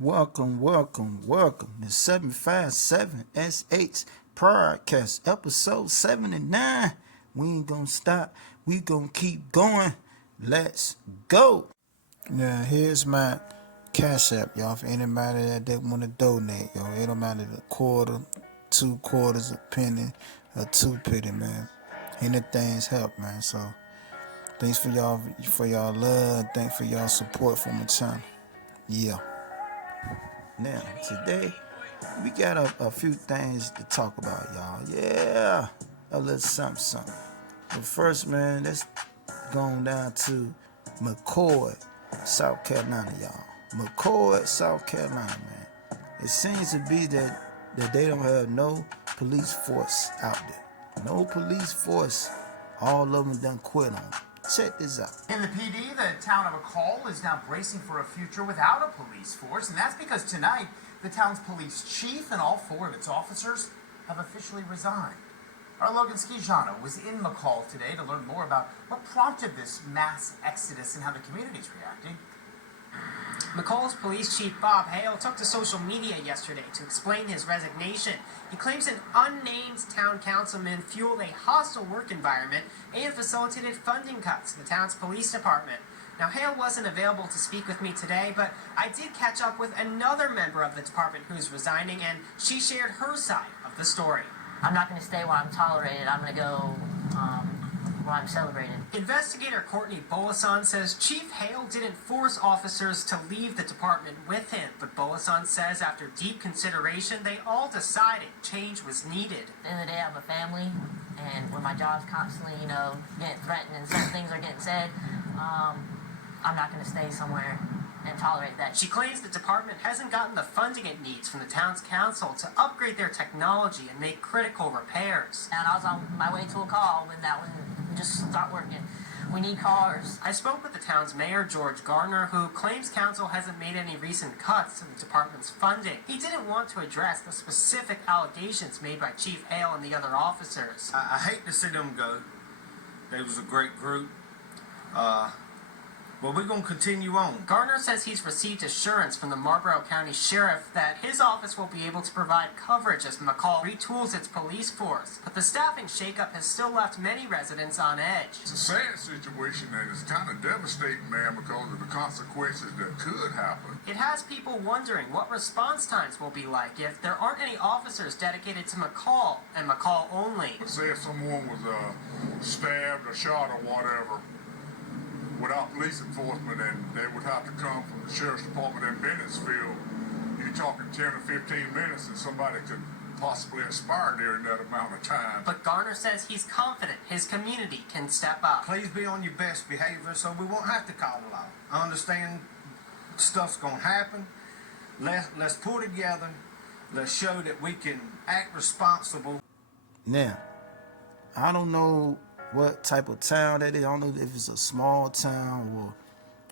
Welcome, welcome, welcome to 757SH Podcast, episode 79. We ain't gonna stop. We gonna keep going. Let's go. Now, here's my Cash App, y'all. For anybody that want to donate, y'all. It don't matter the quarter, 2 quarters, a penny, or 2 penny, man. Anything's help, man. So, thanks for y'all love. Thanks for y'all support from the channel. Yeah. Now, today, we got a few things to talk about, y'all. Yeah, a little something. But first, man, let's go on down to Mccoll, South Carolina, y'all. Mccoll, South Carolina, man. It seems to be that they don't have no police force out there. No police force. All of them done quit on them. Check this out. In the PD, the town of Mccoll is now bracing for a future without a police force, and that's because tonight the town's police chief and all 4 of its officers have officially resigned. Our Logan S.C was in Mccoll today to learn more about what prompted this mass exodus and how the community's reacting. Mccoll's police chief Bob Hale took to social media yesterday to explain his resignation. He claims an unnamed town councilman fueled a hostile work environment and facilitated funding cuts to the town's police department. Now, Hale wasn't available to speak with me today, but I did catch up with another member of the department who's resigning, and she shared her side of the story. I'm not going to stay while I'm tolerated. I'm going to go while I'm celebrated. Investigator Courtney Bolasan says Chief Hale didn't force officers to leave the department with him, but Bolasan says after deep consideration, they all decided change was needed. At the end of the day, I have a family, and when my job's constantly, getting threatened and certain things are getting said, I'm not going to stay somewhere and tolerate that. She claims the department hasn't gotten the funding it needs from the town's council to upgrade their technology and make critical repairs. And I was on my way to a call when that one just start working. We need cars. I spoke with the town's mayor, George Garner, who claims council hasn't made any recent cuts to the department's funding. He didn't want to address the specific allegations made by Chief Hale and the other officers. I hate to see them go. They was a great group. But we're going to continue on. Garner says he's received assurance from the Marlborough County Sheriff that his office will be able to provide coverage as Mccoll retools its police force. But the staffing shakeup has still left many residents on edge. It's a sad situation that is kind of devastating, man, because of the consequences that could happen. It has people wondering what response times will be like if there aren't any officers dedicated to Mccoll and Mccoll only. Say if someone was stabbed or shot or whatever, without police enforcement, and they would have to come from the sheriff's department in Bennettsville, you're talking 10 or 15 minutes, and somebody could possibly expire during that amount of time. But Garner says he's confident his community can step up. Please be on your best behavior so we won't have to call a law. I understand stuff's going to happen. Let's pull together. Let's show that we can act responsible. Now, I don't know what type of town that is. I don't know if it's a small town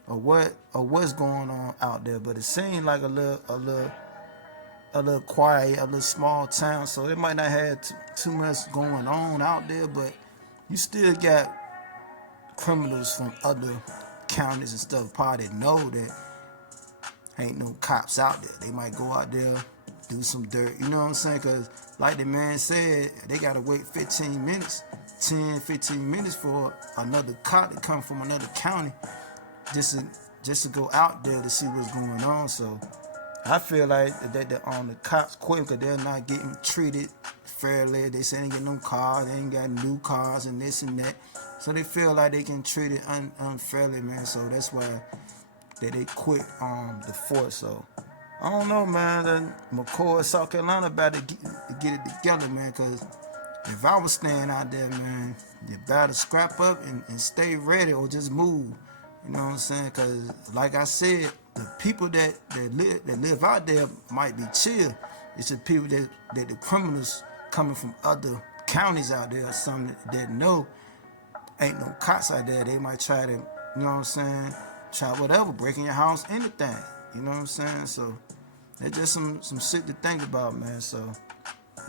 or what's going on out there, but it seemed like a little quiet, a little small town, so it might not have too much going on out there, but you still got criminals from other counties and stuff probably know that ain't no cops out there. They might go out there, do some dirt, you know what I'm saying? Because like the man said, they gotta wait 15 minutes 15 minutes for another cop to come from another county just to go out there to see what's going on. So I feel like that the cops quit because they're not getting treated fairly. They say they ain't get no cars, they ain't got new cars and this and that. So they feel like they can treat it unfairly, man. So that's why they quit the force. So I don't know, man. Mccoll, South Carolina about to get it together, man, because if I was staying out there, man, you better scrap up and stay ready or just move. You know what I'm saying? Because, like I said, the people that live out there might be chill. It's the people that the criminals coming from other counties out there or something that know ain't no cops out there. They might try to, you know what I'm saying, try whatever, break in your house, anything. You know what I'm saying? So, that's just some shit to think about, man. So,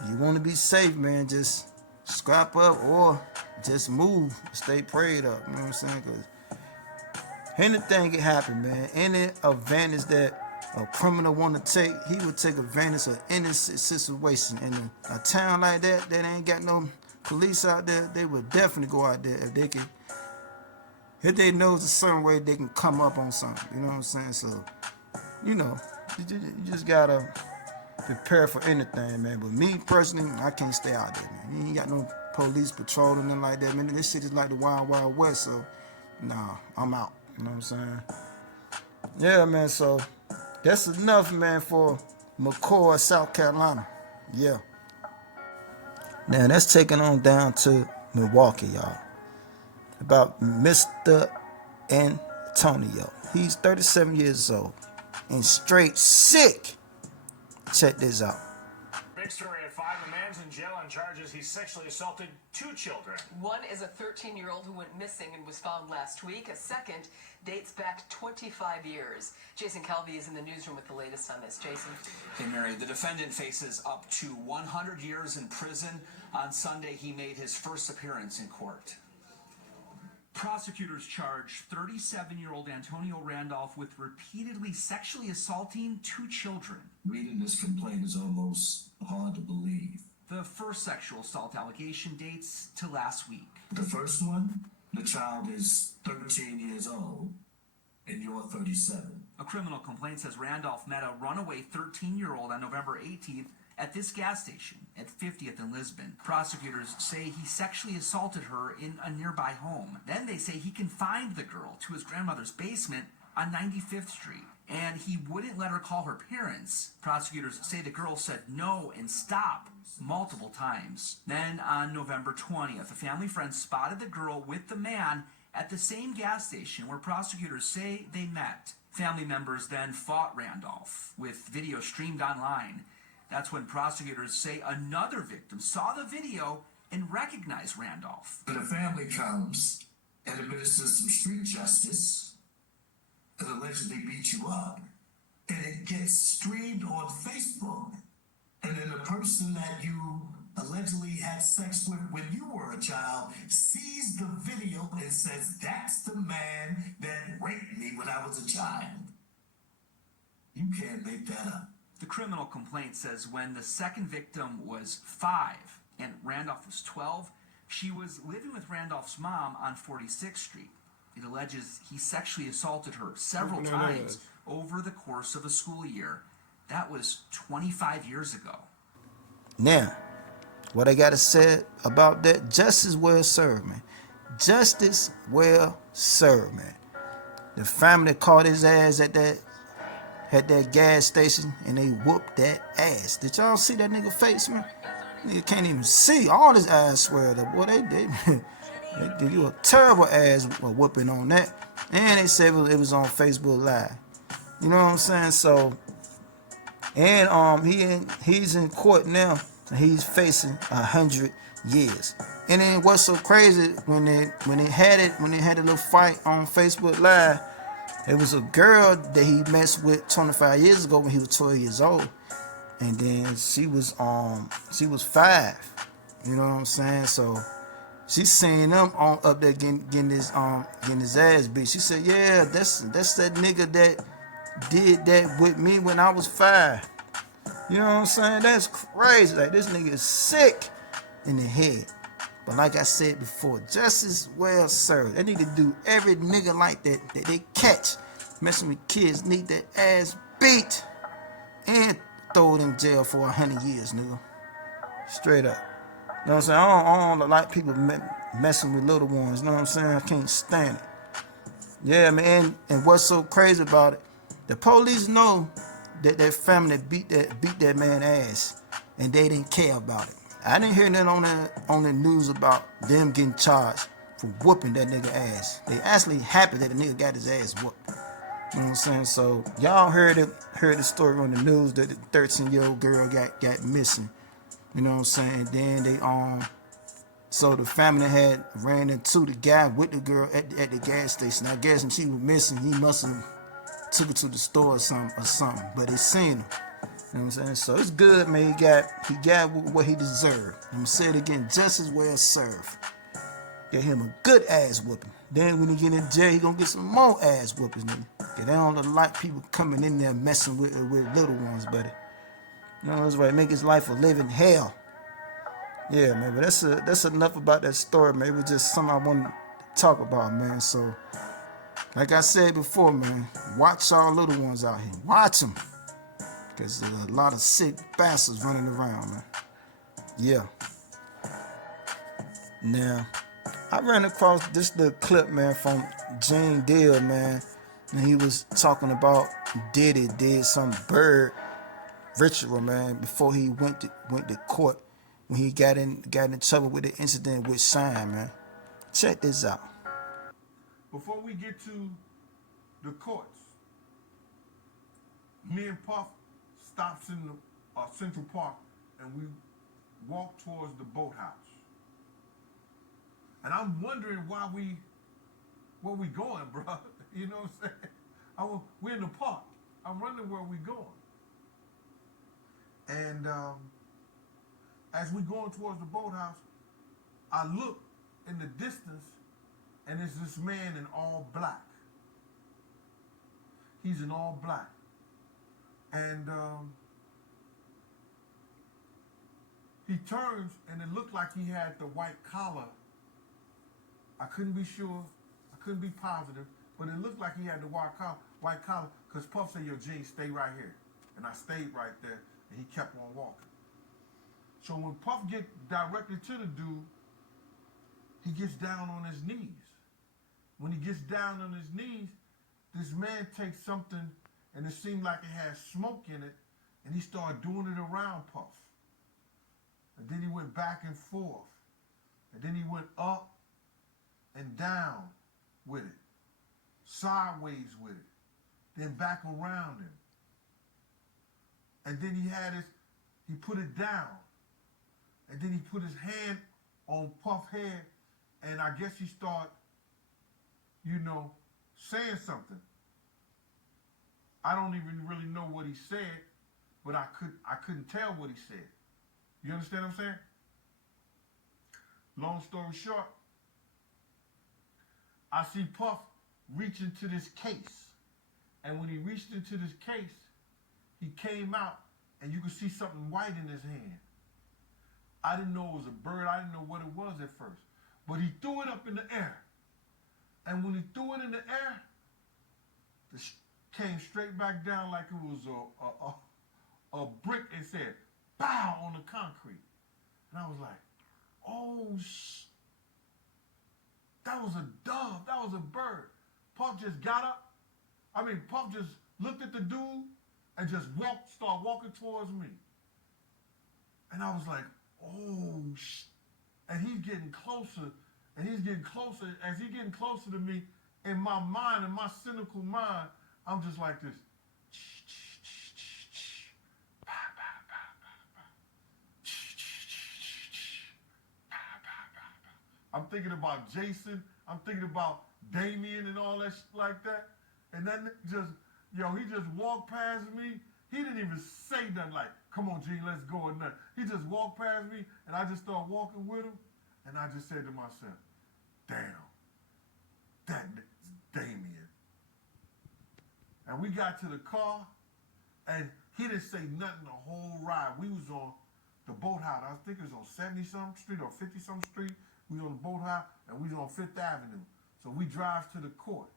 you want to be safe, man, just scrap up or just move. Stay prayed up, you know what I'm saying? Because anything can happen, man. Any advantage that a criminal want to take, he would take advantage of any situation. In a town like that ain't got no police out there, they would definitely go out there if they know it's a certain way they can come up on something. You know what I'm saying? So, you know, you just gotta prepare for anything, man. But me personally, I can't stay out there, man. You ain't got no police patrolling and like that, man. This shit is like the Wild Wild West. So, nah, I'm out. You know what I'm saying? Yeah, man. So that's enough, man, for Mccoll, South Carolina. Yeah. Now that's taking on down to Milwaukee, y'all. About Mr. Antonio. He's 37 years old and straight sick. Check this out. Big story at 5. A man's in jail on charges he sexually assaulted 2 children. One is a 13-year-old who went missing and was found last week. A second dates back 25 years. Jason Calvi is in the newsroom with the latest on this. Jason. Hey, Mary, the defendant faces up to 100 years in prison. On Sunday, he made his first appearance in court. Prosecutors charged 37-year-old Antonio Randolph with repeatedly sexually assaulting 2 children. Reading this complaint is almost hard to believe. The first sexual assault allegation dates to last week. The first one, the child is 13 years old, and you're 37. A criminal complaint says Randolph met a runaway 13-year-old on November 18th at this gas station at 50th and Lisbon. Prosecutors say he sexually assaulted her in a nearby home. Then they say he confined the girl to his grandmother's basement on 95th Street, and he wouldn't let her call her parents. Prosecutors say the girl said no and stop multiple times. Then on November 20th, a family friend spotted the girl with the man at the same gas station where prosecutors say they met. Family members then fought Randolph with video streamed online. That's when prosecutors say another victim saw the video and recognized Randolph. But a family comes and administers some street justice and allegedly beat you up, and it gets streamed on Facebook. And then the person that you allegedly had sex with when you were a child sees the video and says, "That's the man that raped me when I was a child." You can't make that up. The criminal complaint says when the second victim was 5 and Randolph was 12, she was living with Randolph's mom on 46th Street. It alleges he sexually assaulted her several times over the course of a school year. That was 25 years ago. Now, what I gotta say about that, justice well served, man. Justice well served, man. The family caught his ass at that gas station and they whooped that ass. Did y'all see that nigga face, man? Nigga can't even see. All his eyes swelled up. Boy, they did you a terrible ass whooping on that. And they said it was on Facebook Live. You know what I'm saying? So, and he's in court now. And he's facing 100 years. And then what's so crazy when they had a little fight on Facebook Live, it was a girl that he messed with 25 years ago when he was 12 years old, and then she was 5. You know what I'm saying? So she seen him on up there getting his ass beat. She said, "Yeah, that's that nigga that did that with me when I was 5." You know what I'm saying? That's crazy. Like, this nigga is sick in the head. But like I said before, justice well served. They need to do every nigga like that they catch messing with kids, need that ass beat and throw it in jail for 100 years, nigga. Straight up. You know what I'm saying? I don't like people messing with little ones. You know what I'm saying? I can't stand it. Yeah, man. And what's so crazy about it, the police know that family beat that man ass, and they didn't care about it. I didn't hear nothing on the news about them getting charged for whooping that nigga ass. They actually happy that the nigga got his ass whooped. You know what I'm saying? So y'all heard the story on the news that the 13-year-old girl got missing. You know what I'm saying? Then so the family had ran into the guy with the girl at the gas station. I guess when she was missing, he must have took her to the store or something. But they seen him. You know what I'm saying? So it's good, man. He got what he deserved. I'm gonna say it again, justice well served. Get him a good ass whooping. Then when he get in jail, he gonna get some more ass whoopings, nigga. They don't like people coming in there messing with little ones, buddy. You know, that's right. Make his life a living hell. Yeah, man. But that's enough about that story, man. It was just something I wanted to talk about, man. So, like I said before, man, watch our little ones out here. Watch them, cause there's a lot of sick bastards running around, man. Yeah. Now, I ran across this little clip, man, from Gene Deal, man, and he was talking about Diddy did some bird ritual, man, before he went to court when he got in trouble with the incident with Shine, man. Check this out. Before we get to the courts, me and Puff stops in the Central Park and we walk towards the boathouse. And I'm wondering where we going, bro. You know what I'm saying? We're in the park. I'm wondering where we going. And as we going towards the boathouse, I look in the distance, and it's this man in all black. He's in all black. And he turns, and it looked like he had the white collar. I couldn't be sure. I couldn't be positive. But it looked like he had the white collar, because Puff said, yo, Gene, stay right here. And I stayed right there, and he kept on walking. So when Puff get directly to the dude, he gets down on his knees. When he gets down on his knees, this man takes something, and it seemed like it had smoke in it, and he started doing it around Puff. And then he went back and forth. And then he went up and down with it, sideways with it, then back around him. And then he put it down. And then he put his hand on Puff's head, and I guess he started, saying something. I don't even really know what he said, but I couldn't tell what he said. You understand what I'm saying? Long story short, I see Puff reach into this case. And when he reached into this case, he came out, and you could see something white in his hand. I didn't know it was a bird. I didn't know what it was at first. But he threw it up in the air. And when he threw it in the air, it came straight back down like it was a brick and said, bow, on the concrete. And I was like, oh, that was a dove. That was a bird. Puff just got up. Puff just looked at the dude and just started walking towards me. And I was like, oh, and he's getting closer, and he's getting closer. As he's getting closer to me, in my mind, in my cynical mind, I'm just like this. I'm thinking about Jason. I'm thinking about Damien and all that shit like that. And then he just walked past me. He didn't even say nothing like, come on, Gene, let's go or nothing. He just walked past me, and I just started walking with him. And I just said to myself, damn, that nigga's Damien. And we got to the car, and he didn't say nothing the whole ride. We was on the boathouse. I think it was on 70-something street or 50-something street. We was on the boathouse, and we was on 5th Avenue. So we drive to the court.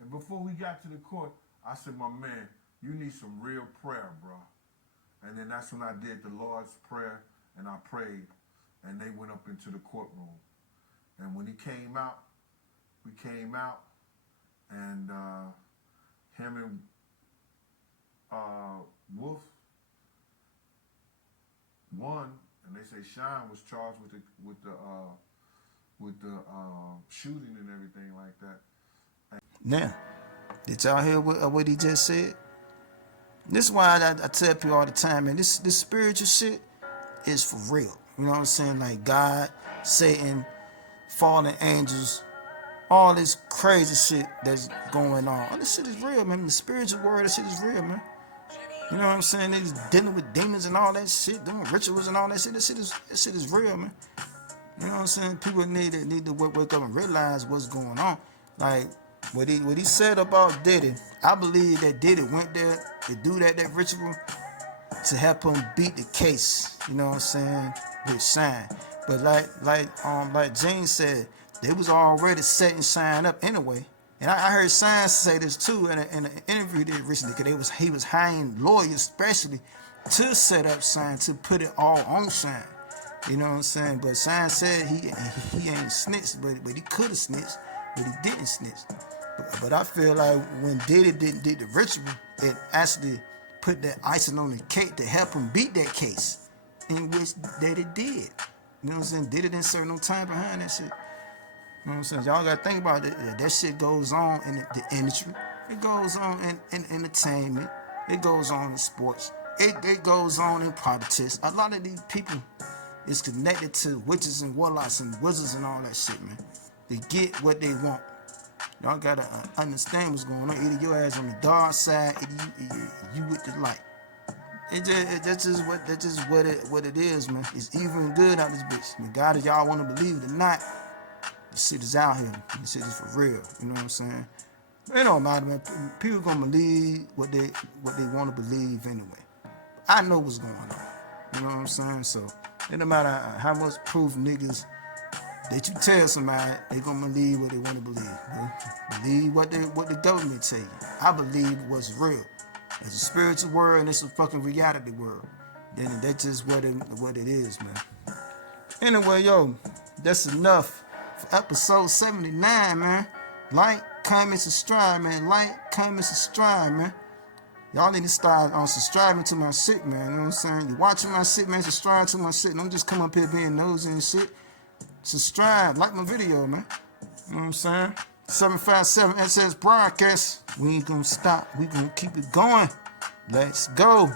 And before we got to the court, I said, my man, you need some real prayer, bro. And then that's when I did the Lord's Prayer, and I prayed, and they went up into the courtroom. And when he came out, we came out, and him and Wolf won, and they say Shine was charged with the shooting and everything like that. Now, did y'all hear what he just said? This is why I tell people all the time, man, this spiritual shit is for real. You know what I'm saying? Like God, Satan, fallen angels, all this crazy shit that's going on. All this shit is real, man. The spiritual world, this shit is real, man. You know what I'm saying? They just dealing with demons and all that shit, doing rituals and all that shit. This shit is real, man. You know what I'm saying? People need to wake up and realize what's going on. Like, what he said about Diddy, I believe that Diddy went there to do that ritual to help him beat the case. You know what I'm saying? With Shine. But like James said, they was already setting Shine up anyway. And I heard Shine say this too in an interview he did recently, because he was hiring lawyers especially to set up Shine, to put it all on Shine. You know what I'm saying? But Shine said he ain't snitched, but he could have snitched, but he didn't snitch. But I feel like when Diddy did the ritual, it actually put that icing on the cake to help him beat that case, in which that it did. You know what I'm saying? Diddy didn't serve no time behind that shit. You know what I'm saying? Y'all gotta think about it. That shit goes on in the industry. It goes on in entertainment. It goes on in sports. It goes on in politics. A lot of these people is connected to witches and warlocks and wizards and all that shit, man. They get what they want. Y'all gotta understand what's going on. Either your ass on the dark side, either you with the light. That's just what it is, man. It's evil and good out this bitch. Regardless y'all want to believe it or not, this shit is out here. This shit is for real. You know what I'm saying? It don't matter, man. People gonna believe what they want to believe anyway. I know what's going on. You know what I'm saying? So it don't matter how much proof niggas that you tell somebody, they gonna believe what they want to believe. Man. Believe what the government tell you. I believe what's real. It's a spiritual world and it's a fucking reality world. Then that's just what it is, man. Anyway, yo, that's enough for episode 79, man. Like, comment, subscribe, man. Like, comment, subscribe, man. Y'all need to start subscribing to my shit, man. You know what I'm saying? You watching my shit, man. Subscribe to my shit. Don't just come up here being nosy and shit. Subscribe, like my video, man. You know what I'm saying? 757 SS Broadcast. We ain't gonna stop. We gonna keep it going. Let's go.